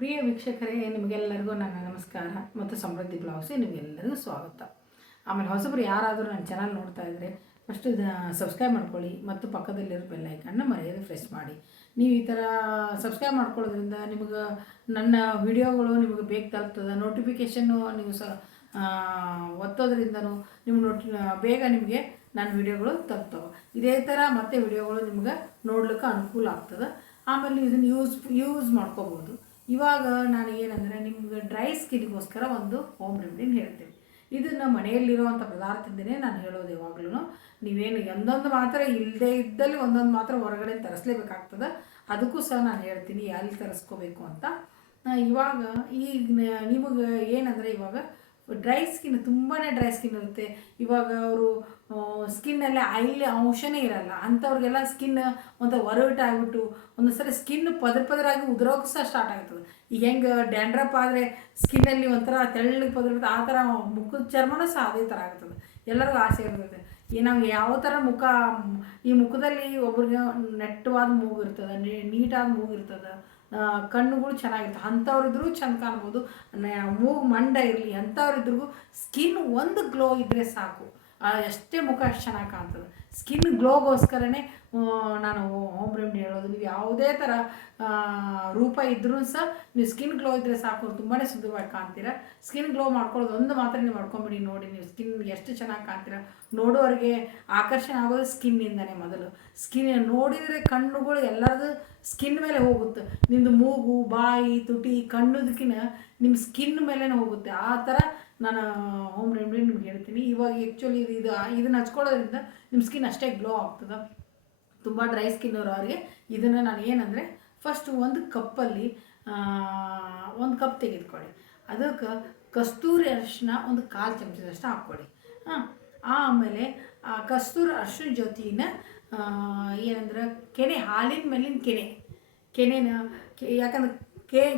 ಪ್ರಿಯ ವೀಕ್ಷಕರೇ, ನಿಮಗೆಲ್ಲರಿಗೂ ನನ್ನ ನಮಸ್ಕಾರ ಮತ್ತು ಸಮೃದ್ಧಿ ಬ್ಲಾಗ್ಸ್ ನಿಮಗೆಲ್ಲರಿಗೂ ಸ್ವಾಗತ. ಆಮೇಲೆ ಹೊಸಬರು ಯಾರಾದರೂ ನನ್ನ ಚಾನಲ್ ನೋಡ್ತಾ ಇದ್ದರೆ ಫಸ್ಟ್ ಸಬ್ಸ್ಕ್ರೈಬ್ ಮಾಡ್ಕೊಳ್ಳಿ ಮತ್ತು ಪಕ್ಕದಲ್ಲಿರೋ ಬೆಲ್ ಐಕನ್ನ ಮರೆಯದೆ ಪ್ರೆಸ್ ಮಾಡಿ. ನೀವು ಈ ಥರ ಸಬ್ಸ್ಕ್ರೈಬ್ ಮಾಡ್ಕೊಳ್ಳೋದ್ರಿಂದ ನಿಮಗೆ ನನ್ನ ವಿಡಿಯೋಗಳು ನಿಮಗೆ ಬೇಗ ತಲುಪ್ತದೆ. ನೋಟಿಫಿಕೇಷನ್ನು ನೀವು ಒತ್ತೋದ್ರಿಂದನೂ ಬೇಗ ನಿಮಗೆ ನನ್ನ ವಿಡಿಯೋಗಳು ತಲುಪ್ತವೆ. ಇದೇ ಥರ ಮತ್ತೆ ವಿಡಿಯೋಗಳು ನಿಮ್ಗೆ ನೋಡ್ಲಿಕ್ಕೆ ಅನುಕೂಲ ಆಗ್ತದೆ. ಆಮೇಲೆ ಇದನ್ನು ಯೂಸ್ ಮಾಡ್ಕೋಬೋದು. ಇವಾಗ ನಾನು ಏನಂದರೆ ನಿಮ್ಗೆ ಡ್ರೈ ಸ್ಕಿನ್ಗೋಸ್ಕರ ಒಂದು ಹೋಮ್ ರೆಮಿಡಿನ ಹೇಳ್ತೀನಿ. ಇದನ್ನು ಮನೆಯಲ್ಲಿರುವಂಥ ಪದಾರ್ಥದಿಂದನೇ ನಾನು ಹೇಳೋದು. ಯಾವಾಗಲೂ ನೀವೇನು ಒಂದೊಂದು ಮಾತ್ರ ಇಲ್ಲದೇ ಇದ್ದಲ್ಲಿ ಒಂದೊಂದು ಮಾತ್ರ ಹೊರಗಡೆ ತರಿಸ್ಲೇಬೇಕಾಗ್ತದೆ. ಅದಕ್ಕೂ ಸಹ ನಾನು ಹೇಳ್ತೀನಿ ಎಲ್ಲಿ ತರಿಸ್ಕೋಬೇಕು ಅಂತ. ಇವಾಗ ನಿಮಗೆ ಏನಂದರೆ ಇವಾಗ ಡ್ರೈ ಸ್ಕಿನ್ ತುಂಬಾ ಡ್ರೈ ಸ್ಕಿನ್ ಇರುತ್ತೆ. ಇವಾಗ ಅವರು ಸ್ಕಿನ್ನಲ್ಲಿ ಆಯಿಲ್ ಅಂಶನೇ ಇರಲ್ಲ. ಅಂಥವ್ರಿಗೆಲ್ಲ ಸ್ಕಿನ್ ಒಂದು ಒರಟಾಗ್ಬಿಟ್ಟು ಒಂದು ಸರಿ ಸ್ಕಿನ್ ಪದರಾಗಿ ಉದುರೋಕೆ ಸಹ ಸ್ಟಾರ್ಟ್ ಆಗ್ತದೆ. ಈಗ ಹೆಂಗೆ ಡ್ಯಾಂಡ್ರಪ್ ಆದರೆ ಸ್ಕಿನ್ನಲ್ಲಿ ಒಂಥರ ತೆಳ್ಳಗೆ ಪದರ ಆ ಥರ ಮುಖದ ಚರ್ಮನೂ ಸಹ ಅದೇ ಥರ ಆಗ್ತದೆ. ಎಲ್ಲರಿಗೂ ಆಸೆ ಇರ್ತದೆ ನಾವು ಯಾವ ಥರ ಈ ಮುಖದಲ್ಲಿ ಒಬ್ರಿಗೆ ನೆಟ್ಟವಾದ ಮೂಗು ಇರ್ತದೆ, ನೀಟಾದ ಮೂಗು ಇರ್ತದೆ, ಕಣ್ಣುಗಳು ಚೆನ್ನಾಗಿರ್ತವೆ. ಅಂಥವ್ರಿದ್ರೂ ಚೆಂದ ಕಾಣ್ಬೋದು. ಮೂಗು ಮಂಡ ಇರಲಿ, ಅಂಥವ್ರಿದ್ರಿಗೂ ಸ್ಕಿನ್ ಒಂದು ಗ್ಲೋ ಇದ್ದರೆ ಸಾಕು, ಎಷ್ಟೇ ಮುಖ ಅಷ್ಟು ಚೆನ್ನಾಗಿ ಕಾಣ್ತದೆ. ಸ್ಕಿನ್ ಗ್ಲೋಗೋಸ್ಕರನೇ ನಾನು ಹೋಮ್ ರೆಮಿಡಿ ಹೇಳೋದು. ನೀವು ಯಾವುದೇ ಥರ ರೂಪ ಇದ್ರೂ ಸಹ ನೀವು ಸ್ಕಿನ್ ಗ್ಲೋ ಇದ್ದರೆ ಸಾಕು, ತುಂಬಾ ಸುಂದರವಾಗಿ ಕಾಣ್ತೀರ. ಸ್ಕಿನ್ ಗ್ಲೋ ಮಾಡ್ಕೊಳ್ಳೋದು ಒಂದು ಮಾತ್ರ ನೀವು ಮಾಡ್ಕೊಂಬಿಡಿ. ನೋಡಿ ನೀವು ಸ್ಕಿನ್ ಎಷ್ಟು ಚೆನ್ನಾಗಿ ಕಾಣ್ತೀರ. ನೋಡೋರಿಗೆ ಆಕರ್ಷಣೆ ಆಗೋದು ಸ್ಕಿನ್ನಿಂದನೇ ಮೊದಲು. ಸ್ಕಿನ್ ನೋಡಿದರೆ ಕಣ್ಣುಗಳು ಎಲ್ಲರದು ಸ್ಕಿನ್ ಮೇಲೆ ಹೋಗುತ್ತೆ. ನಿಮ್ಮದು ಮೂಗು, ಬಾಯಿ, ತುಟಿ, ಕಣ್ಣುದಕ್ಕಿಂತ ನಿಮ್ಮ ಸ್ಕಿನ್ ಮೇಲೇ ಹೋಗುತ್ತೆ. ಆ ಥರ ನಾನು ಹೋಮ್ ರೆಮಿಡಿ ನಿಮ್ಗೆ ಹೇಳ್ತೀನಿ. ಇವಾಗ ಆ್ಯಕ್ಚುಲಿ ಇದನ್ನು ಹಚ್ಕೊಳ್ಳೋದ್ರಿಂದ ನಿಮ್ಮ ಸ್ಕಿನ್ ಅಷ್ಟೇ ಗ್ಲೋ ಆಗ್ತದೆ. ತುಂಬ ಡ್ರೈ ಸ್ಕಿನ್ ಅವ್ರಿಗೆ ಇದನ್ನು ನಾನು ಏನಂದರೆ ಫಸ್ಟು ಒಂದು ಕಪ್ಪಲ್ಲಿ ಒಂದು ಕಪ್ ತೆಗೆದುಕೊಳ್ಳಿ. ಅದಕ್ಕೆ ಕಸ್ತೂರಿ ಅರಿಶಿನ ಒಂದು 1/4 ಚಮಚದಷ್ಟು ಹಾಕ್ಕೊಳ್ಳಿ. ಆಮೇಲೆ ಆ ಕಸ್ತೂರಿ ಅರಿಶಿನ ಜೊತೆನ ಏನಂದ್ರೆ ಹಾಲಿನ ಮೇಲಿನ ಕೆನೆನ ಯಾಕಂದ್ರೆ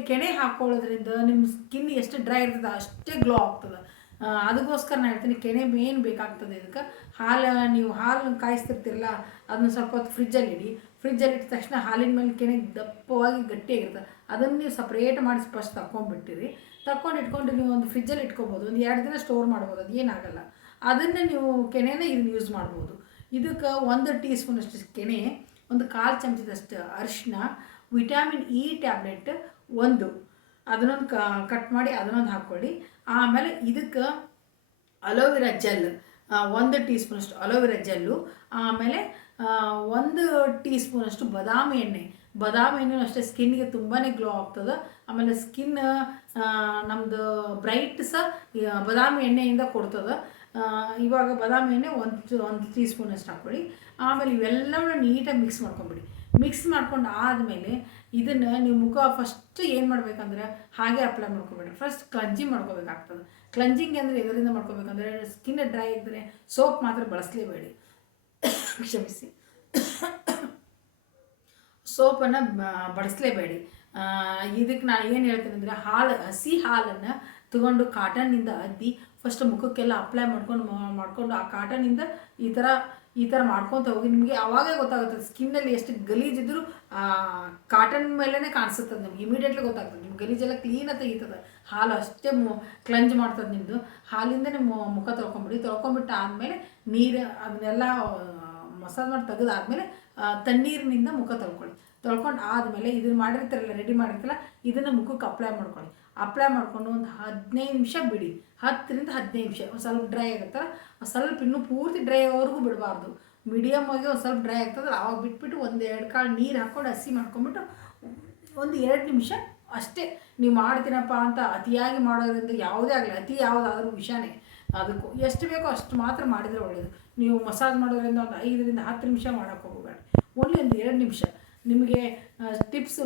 ಕೆನೆ ಹಾಕ್ಕೊಳ್ಳೋದ್ರಿಂದ ನಿಮ್ಮ ಸ್ಕಿನ್ ಎಷ್ಟು ಡ್ರೈ ಇರ್ತದೆ ಅಷ್ಟೇ ಗ್ಲೋ ಆಗ್ತದೆ. ಅದಕ್ಕೋಸ್ಕರ ನಾನು ಹೇಳ್ತೀನಿ ಕೆನೆ ಮೇನ್ ಬೇಕಾಗ್ತದೆ. ಇದಕ್ಕೆ ನೀವು ಹಾಲು ಕಾಯಿಸ್ತಿರ್ತಿರಲ್ಲ, ಅದನ್ನ ಸ್ವಲ್ಪ ಹೊತ್ತು ಫ್ರಿಜ್ಜಲ್ಲಿ ಇಟ್ಟ ತಕ್ಷಣ ಹಾಲಿನ ಮೇಲೆ ಕೆನೆ ದಪ್ಪವಾಗಿ ಗಟ್ಟಿಯಾಗಿರ್ತದೆ. ಅದನ್ನು ನೀವು ಸಪ್ರೇಟ್ ಮಾಡಿ ಫಸ್ಟ್ ತಗೊಂಡು ಇಟ್ಕೊಂಡು ನೀವು ಒಂದು ಫ್ರಿಜ್ಜಲ್ಲಿ ಇಟ್ಕೊಬೋದು. ಒಂದು 2 ದಿನ ಸ್ಟೋರ್ ಮಾಡ್ಬೋದು, ಅದು ಏನಾಗಲ್ಲ. ಅದನ್ನು ನೀವು ಕೆನೆನ ಇದನ್ನು ಯೂಸ್ ಮಾಡ್ಬೋದು. ಇದಕ್ಕೆ 1 ಟೀ ಸ್ಪೂನಷ್ಟು ಕೆನೆ, ಒಂದು 1/4 ಚಮಚದಷ್ಟು ಅರಿಶಿನ, ವಿಟಮಿನ್ ಇ ಟ್ಯಾಬ್ಲೆಟ್ 1 ಅದನ್ನೊಂದು ಕಟ್ ಮಾಡಿ ಅದನ್ನೊಂದು ಹಾಕ್ಕೊಳ್ಳಿ. ಆಮೇಲೆ ಇದಕ್ಕೆ ಅಲೋವೆರಾ ಜೆಲ್ 1 ಟೀ ಸ್ಪೂನಷ್ಟು ಅಲೋವೆರಾ ಜೆಲ್ಲು, ಆಮೇಲೆ 1 ಟೀ ಸ್ಪೂನಷ್ಟು ಬಾದಾಮಿ ಎಣ್ಣೆ ಅಷ್ಟೇ ಸ್ಕಿನ್ಗೆ ತುಂಬಾ ಗ್ಲೋ ಆಗ್ತದೆ. ಆಮೇಲೆ ಸ್ಕಿನ್ ನಮ್ಮದು ಬ್ರೈಟ್ ಸಹ ಬಾದಾಮಿ ಎಣ್ಣೆಯಿಂದ ಕೊಡ್ತದೆ. ಇವಾಗ ಬಾದಾಮಿ ಎಣ್ಣೆ 1 ಟೀ ಸ್ಪೂನಷ್ಟು ಹಾಕ್ಕೊಳ್ಳಿ. ಆಮೇಲೆ ಇವೆಲ್ಲವನ್ನ ನೀಟಾಗಿ ಮಿಕ್ಸ್ ಮಾಡ್ಕೊಂಡು ಆದಮೇಲೆ ಇದನ್ನು ನೀವು ಮುಖ ಫಸ್ಟ್ ಏನು ಮಾಡಬೇಕಂದ್ರೆ ಹಾಗೆ ಅಪ್ಲೈ ಮಾಡ್ಕೊಬೇಡಿ. ಫಸ್ಟ್ ಕ್ಲನ್ಜಿಂಗ್ ಮಾಡ್ಕೋಬೇಕಾಗ್ತದೆ. ಕ್ಲನ್ಜಿಂಗ್ ಅಂದರೆ ಇದರಿಂದ ಮಾಡ್ಕೋಬೇಕಂದ್ರೆ ಸ್ಕಿನ್ ಡ್ರೈ ಇದ್ದರೆ ಸೋಪ್ ಮಾತ್ರ ಬಳಸಲೇಬೇಡಿ, ಕ್ಷಮಿಸಿ, ಸೋಪನ್ನು ಬಳಸಲೇಬೇಡಿ. ಇದಕ್ಕೆ ನಾನು ಏನು ಹೇಳ್ತೀನಿ ಅಂದರೆ ಹಸಿ ಹಾಲನ್ನು ತಗೊಂಡು ಕಾಟನ್ನಿಂದ ಅದ್ದಿ ಫಸ್ಟ್ ಮುಖಕ್ಕೆಲ್ಲ ಅಪ್ಲೈ ಮಾಡ್ಕೊಂಡು ಆ ಕಾಟನ್ನಿಂದ ಈ ಥರ ಮಾಡ್ಕೊತ ಹೋಗಿ. ನಿಮಗೆ ಆವಾಗೇ ಗೊತ್ತಾಗುತ್ತದೆ ಸ್ಕಿನ್ನಲ್ಲಿ ಎಷ್ಟು ಗಲೀಜಿದ್ರೂ ಕಾಟನ್ ಮೇಲೇ ಕಾಣಿಸುತ್ತದೆ. ನಿಮ್ಗೆ ಇಮಿಡಿಯೇಟ್ಲಿ ಗೊತ್ತಾಗ್ತದೆ. ನಿಮ್ಮ ಗಲೀಜೆಲ್ಲ ಕ್ಲೀನಾಗಿ ತೆಗೀತದೆ. ಹಾಲು ಅಷ್ಟೇ ಕ್ಲಂಜ್ ಮಾಡ್ತದೆ ನಿಮ್ಮದು. ಹಾಲಿಂದ ನಿಮ್ಮ ಮುಖ ತೊಳ್ಕೊಂಬಿಟ್ಟು ಆದಮೇಲೆ ಅದನ್ನೆಲ್ಲ ಮಸಾಜ್ ಮಾಡಿ ತೆಗೆದಾದ್ಮೇಲೆ ತಣ್ಣೀರಿನಿಂದ ಮುಖ ತೊಳ್ಕೊಂಡು ಆದಮೇಲೆ ಇದನ್ನು ರೆಡಿ ಮಾಡಿರ್ತಿರಲ್ಲ, ಇದನ್ನು ಮುಖಕ್ಕೆ ಅಪ್ಲೈ ಮಾಡ್ಕೊಂಡು ಒಂದು 15 ನಿಮಿಷ ಬಿಡಿ. 10 ರಿಂದ 15 ನಿಮಿಷ ಸ್ವಲ್ಪ ಡ್ರೈ ಆಗುತ್ತಲ್ಲ, ಸ್ವಲ್ಪ ಇನ್ನೂ ಪೂರ್ತಿ ಡ್ರೈ ಆಗೋವರೆಗೂ ಬಿಡಬಾರ್ದು. ಮೀಡಿಯಮ್ ಆಗಿ ಒಂದು ಸ್ವಲ್ಪ ಡ್ರೈ ಆಗ್ತದೆ, ಆವಾಗ ಬಿಟ್ಬಿಟ್ಟು 1-2 ಕಾಳು ನೀರು ಹಾಕ್ಕೊಂಡು ಹಸಿ ಮಾಡ್ಕೊಂಬಿಟ್ಟು ಒಂದು 2 ನಿಮಿಷ ಅಷ್ಟೇ ನೀವು ಮಾಡ್ತೀನಪ್ಪ ಅಂತ ಅತಿಯಾಗಿ ಮಾಡೋದ್ರಿಂದ ಯಾವುದೇ ಆಗಲಿ, ಅತಿ ಯಾವುದಾದ್ರೂ ವಿಷಯನೇ. ಅದಕ್ಕೂ ಎಷ್ಟು ಬೇಕೋ ಅಷ್ಟು ಮಾತ್ರ ಮಾಡಿದರೆ ಒಳ್ಳೆಯದು. ನೀವು ಮಸಾಜ್ ಮಾಡೋದ್ರಿಂದ ಒಂದು 5 ರಿಂದ 10 ನಿಮಿಷ ಮಾಡೋಕ್ಕೆ ಹೋಗಬೇಡಿ, ಓನ್ಲಿ ಒಂದು 2 ನಿಮಿಷ. ನಿಮಗೆ ಟಿಪ್ಸ್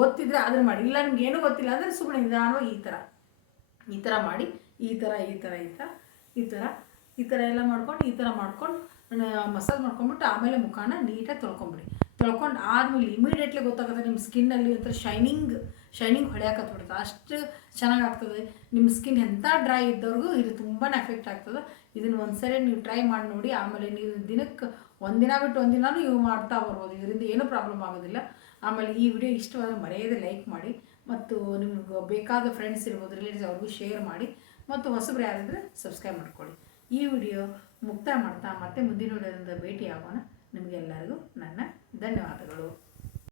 ಗೊತ್ತಿದ್ದರೆ ಅದನ್ನು ಮಾಡಿ, ಇಲ್ಲ ನಿಮ್ಗೆ ಏನೂ ಗೊತ್ತಿಲ್ಲ ಅಂದರೆ ಸುಮ್ಮನೆ ನಿಧಾನವಾಗಿ ಈ ಥರ ಮಾಡಿ, ಈ ಥರ ಎಲ್ಲ ಮಾಡ್ಕೊಂಡು ಮಸಾಜ್ ಮಾಡ್ಕೊಂಬಿಟ್ಟು ಆಮೇಲೆ ಮುಖಾನ ನೀಟಾಗಿ ತೊಳ್ಕೊಂಡು ಆದಮೇಲೆ ಇಮಿಡಿಯೇಟ್ಲಿ ಗೊತ್ತಾಗುತ್ತೆ ನಿಮ್ಮ ಸ್ಕಿನ್ನಲ್ಲಿ ಒಂಥರ ಶೈನಿಂಗ್ ಹೊಡೆಯಕತ್ಬಿಡುತ್ತೆ. ಅಷ್ಟು ಚೆನ್ನಾಗಾಗ್ತದೆ ನಿಮ್ಮ ಸ್ಕಿನ್. ಎಂಥ ಡ್ರೈ ಇದ್ದವ್ರಿಗೂ ಇದು ತುಂಬಾ ಎಫೆಕ್ಟ್ ಆಗ್ತದೆ. ಇದನ್ನು ಒಂದ್ಸರಿ ನೀವು ಟ್ರೈ ಮಾಡಿ ನೋಡಿ. ಆಮೇಲೆ ನೀವು ದಿನಕ್ಕೆ ಒಂದಿನ ಬಿಟ್ಟು ಒಂದಿನೂ ನೀವು ಮಾಡ್ತಾ ಬರ್ಬೋದು. ಇದರಿಂದ ಏನೂ ಪ್ರಾಬ್ಲಮ್ ಆಗೋದಿಲ್ಲ. ಆಮೇಲೆ ಈ ವಿಡಿಯೋ ಇಷ್ಟವಾದರೆ ಮರೆಯದೆ ಲೈಕ್ ಮಾಡಿ ಮತ್ತು ನಿಮ್ಗೆ ಬೇಕಾದ ಫ್ರೆಂಡ್ಸ್ ಇರ್ಬೋದು, ರಿಲೇಟಿವ್ಸ್ ಅವ್ರಿಗೂ ಶೇರ್ ಮಾಡಿ. ಮತ್ತು ಹೊಸಬ್ರು ಯಾರಾದರೆ ಸಬ್ಸ್ಕ್ರೈಬ್ ಮಾಡ್ಕೊಳ್ಳಿ. ಈ ವಿಡಿಯೋ ಮುಕ್ತಾಯ ಮಾಡ್ತಾ ಮತ್ತೆ ಮುಂದಿನ ವಿಡಿಯೋದಿಂದ ಭೇಟಿ ಆಗೋಣ. ನಿಮಗೆಲ್ಲರಿಗೂ ನನ್ನ ಧನ್ಯವಾದಗಳು.